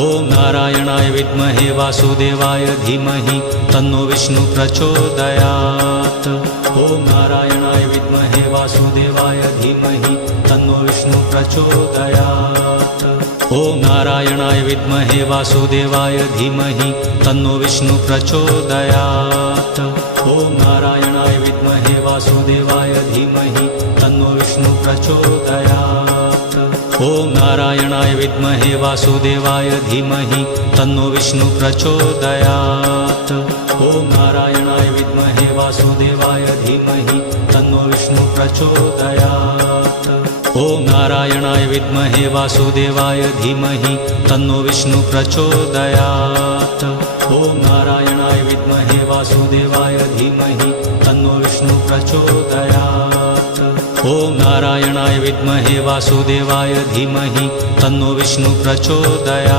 ॐ नारायणाय विद्महे वासुदेवाय धीमहि तन्नो विष्णु प्रचोदयात्। ॐ नारायणाय विद्महे वासुदेवाय धीमहि तन्नो विष्णु प्रचोदयात्। ॐ नारायणाय विद्महे वासुदेवाय धीमहि तन्नो विष्णु प्रचोदयात्। ॐ नारायणाय विद्महे वासुदेवाय धीमहि तन्नो विष्णु प्रचोदयात्। ॐ नारायणाय विद्महे वासुदेवाय धीमहि तन्नो विष्णु प्रचोदयात्। ॐ नारायणाय विद्महे वासुदेवाय धीमहि तन्नो विष्णु प्रचोदयात्। ॐ नारायणाय विद्महे वासुदेवाय धीमहि तन्नो विष्णु प्रचोदयात्। ॐ नारायणाय विद्महे वासुदेवाय धीमहि तन्नो विष्णु प्रचोदयात्। ॐ नारायणाय विद्महे वासुदेवाय धीमहि तन्नो विष्णु प्रचोदयात्।